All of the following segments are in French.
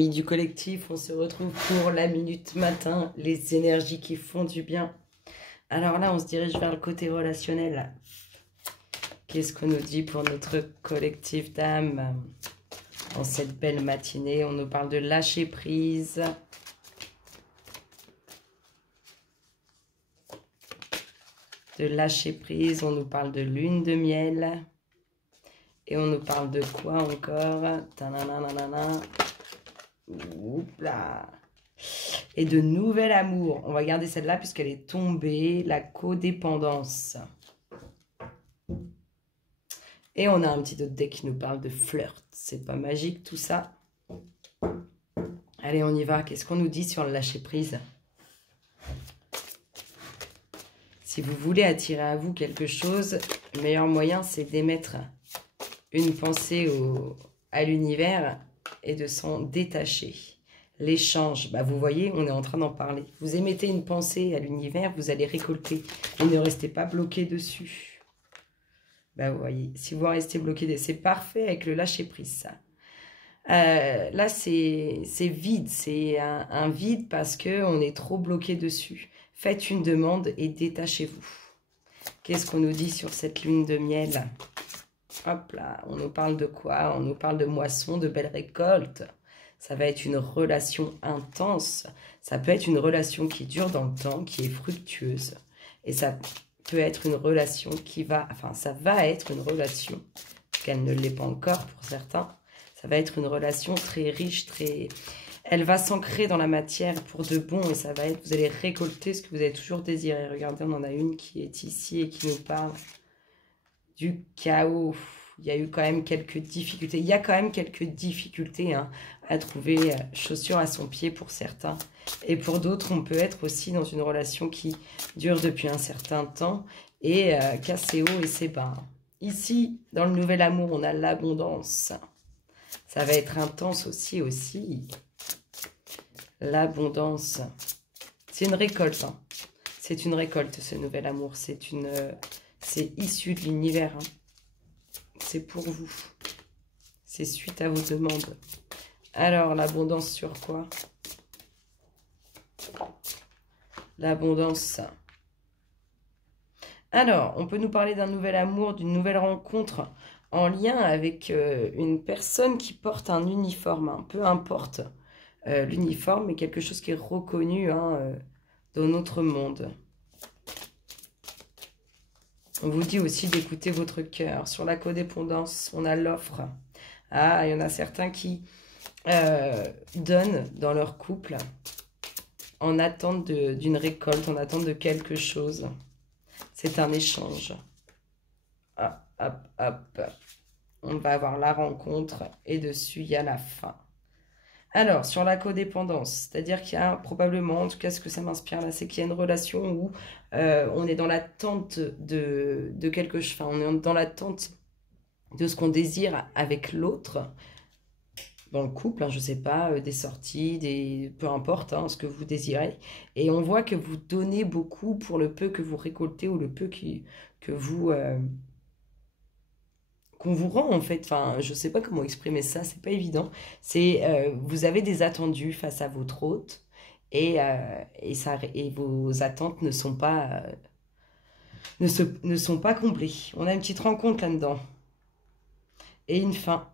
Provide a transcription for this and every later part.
Du collectif, on se retrouve pour la minute matin, les énergies qui font du bien. Alors là, on se dirige vers le côté relationnel. Qu'est-ce qu'on nous dit pour notre collectif d'âme en cette belle matinée? On nous parle de lâcher prise. De lâcher prise, on nous parle de lune de miel. Et on nous parle de quoi encore? Tananana. Oupla. Et de nouvel amour. On va garder celle-là puisqu'elle est tombée. La codépendance. Et on a un petit autre deck qui nous parle de flirt. C'est pas magique tout ça. Allez, on y va. Qu'est-ce qu'on nous dit sur le lâcher prise? Si vous voulez attirer à vous quelque chose, le meilleur moyen c'est d'émettre une pensée à l'univers et de s'en détacher. L'échange, bah vous voyez, on est en train d'en parler. Vous émettez une pensée à l'univers, vous allez récolter. Et ne restez pas bloqué dessus. Bah vous voyez, si vous restez bloqué, c'est parfait avec le lâcher prise ça. Là c'est vide, c'est un vide parce qu'on est trop bloqué dessus. Faites une demande et détachez-vous. Qu'est-ce qu'on nous dit sur cette lune de miel? Hop là, on nous parle de quoi? On nous parle de moisson, de belles récoltes. Ça va être une relation intense. Ça peut être une relation qui dure dans le temps, qui est fructueuse. Et ça peut être une relation qui va... Enfin, ça va être une relation, parce qu'elle ne l'est pas encore pour certains. Ça va être une relation très riche, très... Elle va s'ancrer dans la matière pour de bon et ça va être... Vous allez récolter ce que vous avez toujours désiré. Regardez, on en a une qui est ici et qui nous parle du chaos. Il y a eu quand même quelques difficultés. Il y a quand même quelques difficultés hein, à trouver chaussures à son pied pour certains. Et pour d'autres, on peut être aussi dans une relation qui dure depuis un certain temps et qui a ses hauts et ses bas. Ici, dans le nouvel amour, on a l'abondance. Ça va être intense aussi. L'abondance. C'est une récolte. Hein. C'est une récolte, ce nouvel amour. C'est issu de l'univers. Hein. C'est pour vous. C'est suite à vos demandes. Alors, l'abondance sur quoi? L'abondance. Alors, on peut nous parler d'un nouvel amour, d'une nouvelle rencontre en lien avec une personne qui porte un uniforme. Hein. Peu importe l'uniforme, mais quelque chose qui est reconnu hein, dans notre monde. On vous dit aussi d'écouter votre cœur. Sur la codépendance, on a l'offre. Ah, il y en a certains qui donnent dans leur couple en attente d'une récolte, en attente de quelque chose. C'est un échange. Hop, hop, hop. On va avoir la rencontre et dessus, il y a la fin. Alors, sur la codépendance, c'est-à-dire qu'il y a probablement, en tout cas ce que ça m'inspire là, c'est qu'il y a une relation où on est dans l'attente de quelque chose, enfin on est dans l'attente de ce qu'on désire avec l'autre, dans le couple, hein, je ne sais pas, des sorties, peu importe hein, ce que vous désirez. Et on voit que vous donnez beaucoup pour le peu que vous récoltez ou le peu que vous... qu'on vous rend en fait, enfin je sais pas comment exprimer ça, c'est pas évident, c'est vous avez des attendus face à votre hôte et vos attentes ne sont pas ne sont pas comblées. On a une petite rencontre là-dedans et une fin,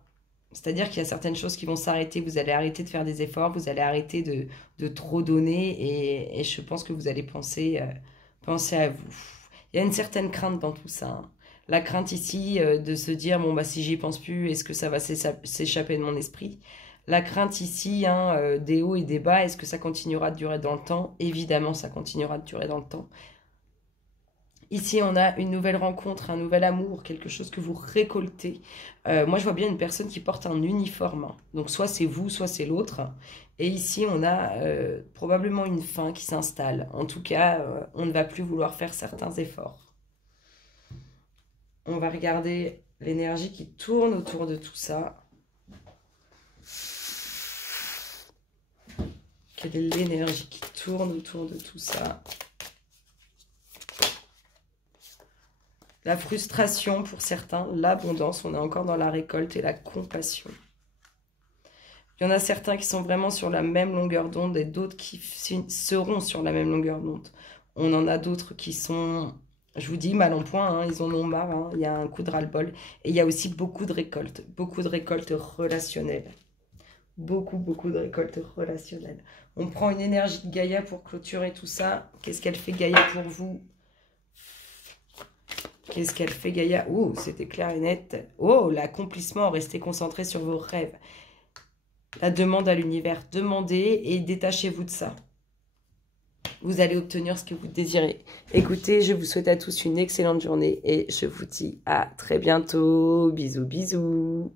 c'est-à-dire qu'il y a certaines choses qui vont s'arrêter, vous allez arrêter de faire des efforts, vous allez arrêter de trop donner et je pense que vous allez penser à vous. Il y a une certaine crainte dans tout ça, hein. La crainte ici de se dire, bon, bah, si j'y pense plus, est-ce que ça va s'échapper de mon esprit? La crainte ici, hein, des hauts et des bas, est-ce que ça continuera de durer dans le temps? Évidemment, ça continuera de durer dans le temps. Ici, on a une nouvelle rencontre, un nouvel amour, quelque chose que vous récoltez. Moi, je vois bien une personne qui porte un uniforme. Hein. Donc, soit c'est vous, soit c'est l'autre. Et ici, on a probablement une fin qui s'installe. En tout cas, on ne va plus vouloir faire certains efforts. On va regarder l'énergie qui tourne autour de tout ça. Quelle est l'énergie qui tourne autour de tout ça? La frustration pour certains, l'abondance, on est encore dans la récolte et la compassion. Il y en a certains qui sont vraiment sur la même longueur d'onde et d'autres qui seront sur la même longueur d'onde. On en a d'autres qui sont, je vous dis, mal en point, hein, ils en ont marre, hein, il y a un coup de ras-le-bol. Et il y a aussi beaucoup de récoltes relationnelles. Beaucoup de récoltes relationnelles. On prend une énergie de Gaïa pour clôturer tout ça. Qu'est-ce qu'elle fait Gaïa pour vous? Qu'est-ce qu'elle fait Gaïa? Oh, c'était clair et net. Oh, l'accomplissement, restez concentré sur vos rêves. La demande à l'univers, demandez et détachez-vous de ça. Vous allez obtenir ce que vous désirez. Écoutez, je vous souhaite à tous une excellente journée et je vous dis à très bientôt. Bisous, bisous.